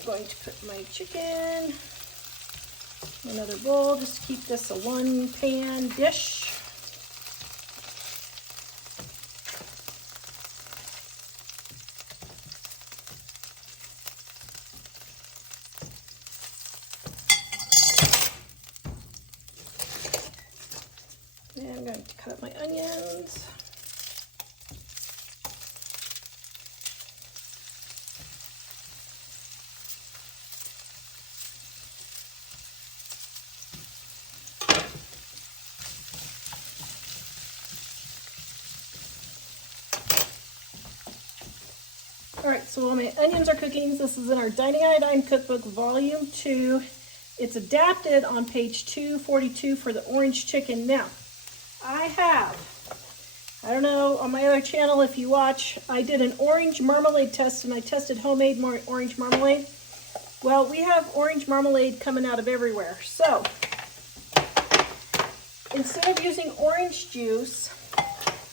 I'm going to put my chicken in another bowl just to keep this a one-pan dish. And I'm going to cut up my onions. All right, so while my onions are cooking, this is in our Dining Iodine Cookbook, Volume 2. It's adapted on page 242 for the orange chicken. Now, I don't know, on my other channel, if you watch, I did an orange marmalade test, and I tested homemade orange marmalade. Well, we have orange marmalade coming out of everywhere. So, instead of using orange juice,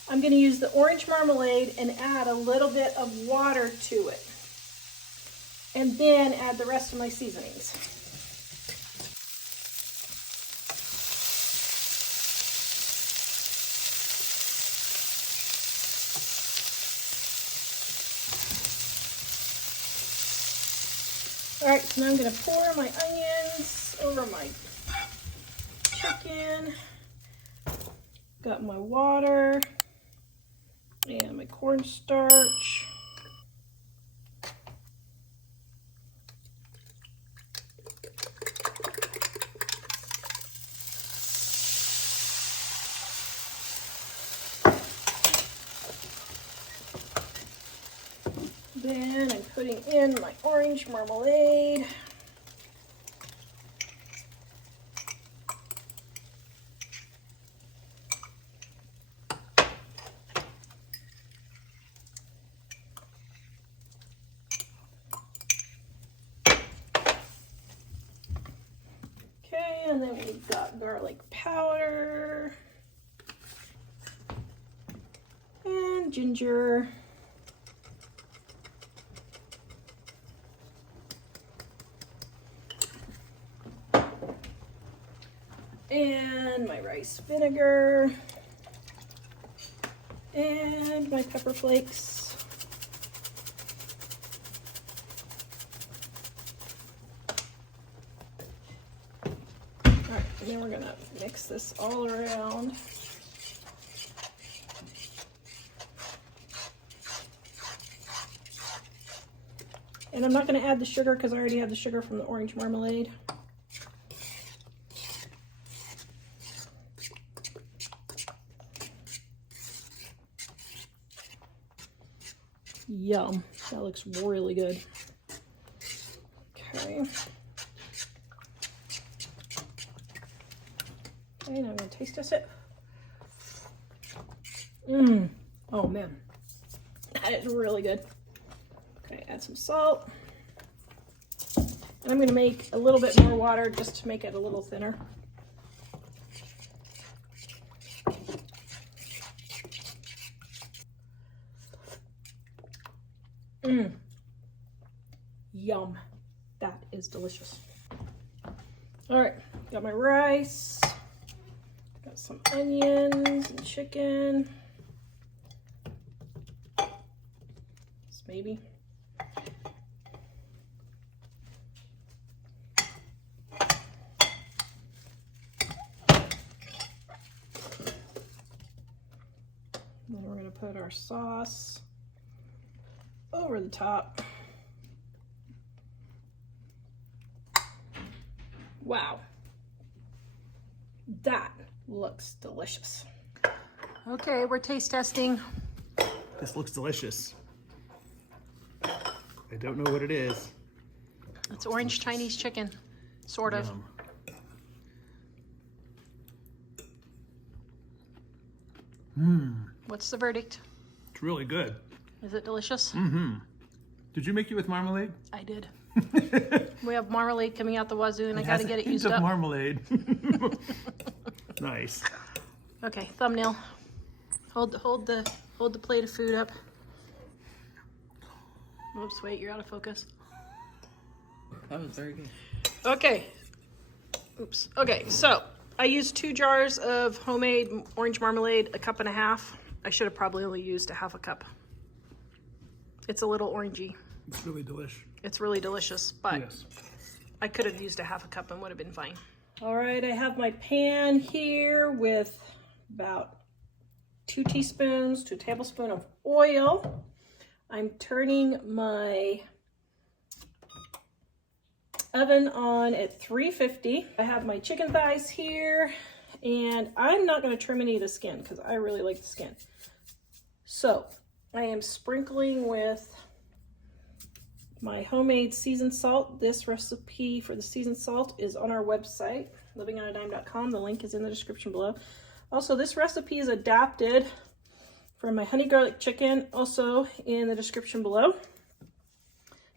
I'm going to use the orange marmalade and add a little bit of water to it. And then add the rest of my seasonings. All right, so now I'm going to pour my onions over my chicken. Got my water and my cornstarch. Then I'm putting in my orange marmalade. Okay, and then we've got garlic powder and ginger. And my rice vinegar, and my pepper flakes. All right, and then we're gonna mix this all around. And I'm not gonna add the sugar because I already have the sugar from the orange marmalade. Yum, that looks really good. Okay. Okay, now I'm gonna taste test it. Oh man, that is really good. Okay, add some salt. And I'm gonna make a little bit more water just to make it a little thinner. Yum. That is delicious. All right, got my rice, got some onions and chicken. Maybe. Then we're going to put our sauce over the top. Wow, that looks delicious. Okay, we're taste testing. This looks delicious. I don't know what it is. It's orange Chinese chicken, sort of. What's the verdict? It's really good. Is it delicious? Did you make it with marmalade? I did. We have marmalade coming out the wazoo, and I got to get it used of up. Marmalade. Nice. Okay, thumbnail. Hold the plate of food up. Oops, wait, you're out of focus. That was very good. Okay. Oops. Okay, so I used 2 jars of homemade orange marmalade, 1.5 cups. I should have probably only used 1/2 cup. It's a little orangey. It's really delish. It's really delicious, but Yes. I could have used 1/2 cup and would have been fine. All right, I have my pan here with about 2 teaspoons to a tablespoon of oil. I'm turning my oven on at 350. I have my chicken thighs here, and I'm not going to trim any of the skin because I really like the skin. So I am sprinkling with my homemade seasoned salt. This recipe for the seasoned salt is on our website, livingonadime.com. The link is in the description below. Also, this recipe is adapted from my honey garlic chicken, also in the description below.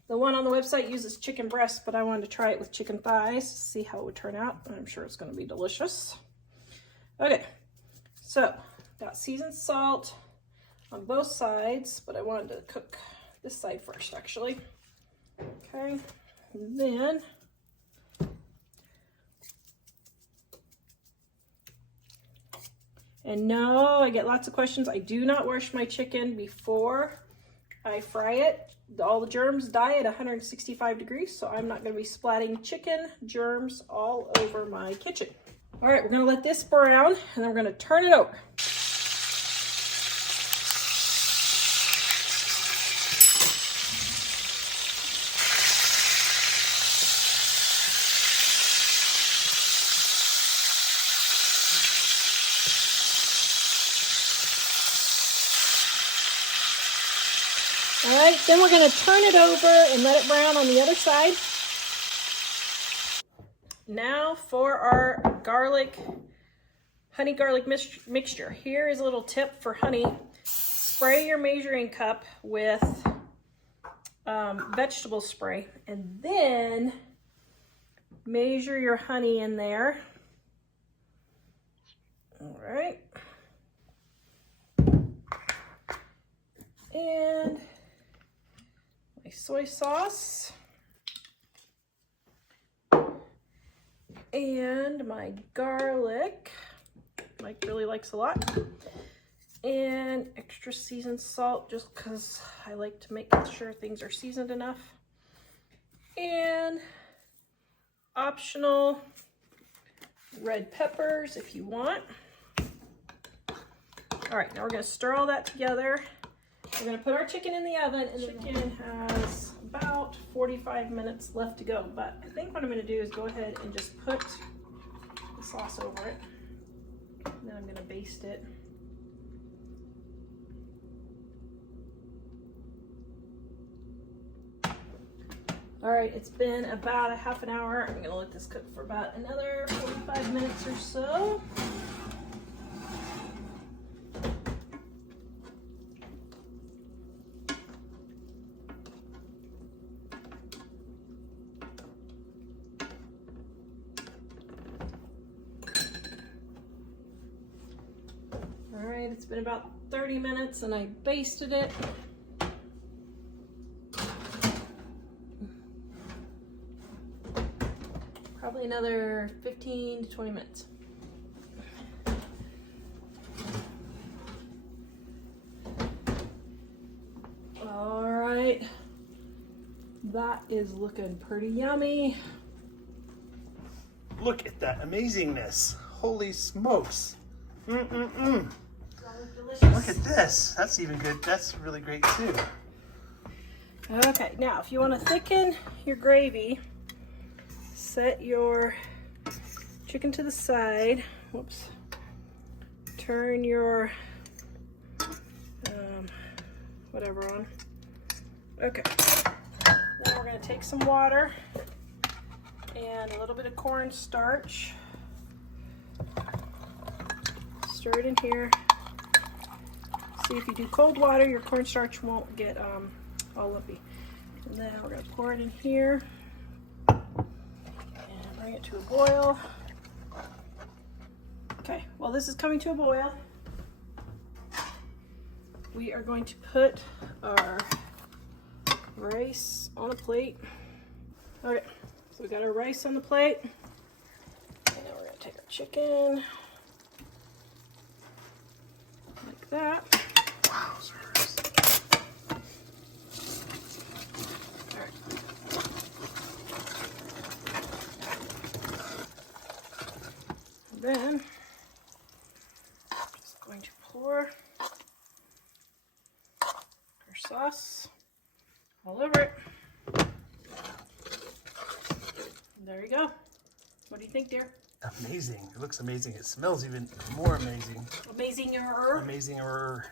The one on the website uses chicken breast, but I wanted to try it with chicken thighs to see how it would turn out. I'm sure it's going to be delicious. Okay, so got seasoned salt on both sides, but I wanted to cook this side first, actually. Okay, and then and no, I get lots of questions. I do not wash my chicken before I fry it. All the germs die at 165 degrees, so I'm not going to be splatting chicken germs all over my kitchen. All right, we're going to let this brown, and then we're going to turn it over. All right, then we're going to turn it over and let it brown on the other side. Now for our honey garlic mixture. Here is a little tip for honey. Spray your measuring cup with vegetable spray, and then measure your honey in there. All right. And my soy sauce. And my garlic. Mike really likes a lot. And extra seasoned salt, just because I like to make sure things are seasoned enough. And optional red peppers if you want. All right, now we're going to stir all that together. We're going to put our chicken in the oven, and the chicken has about 45 minutes left to go. But I think what I'm going to do is go ahead and just put the sauce over it. And then I'm going to baste it. All right, it's been about a half an hour. I'm going to let this cook for about another 45 minutes or so. It's been about 30 minutes and I basted it. Probably another 15 to 20 minutes. All right, that is looking pretty yummy. Look at that amazingness. Holy smokes. Look at this. That's even good. That's really great too. Okay, now if you want to thicken your gravy, set your chicken to the side. Whoops. Turn your whatever on. Okay. Now we're going to take some water and a little bit of cornstarch. Stir it in here. See, if you do cold water, your cornstarch won't get all lumpy. And then we're going to pour it in here and bring it to a boil. Okay, while this is coming to a boil, we are going to put our rice on a plate. Okay, so we got our rice on the plate. And now we're gonna take our chicken. Like that. Wowzers. Alright. Then, I'm just going to pour our sauce all over it. And there you go. What do you think, dear? Amazing. It looks amazing. It smells even more amazing. Amazinger. Amazinger.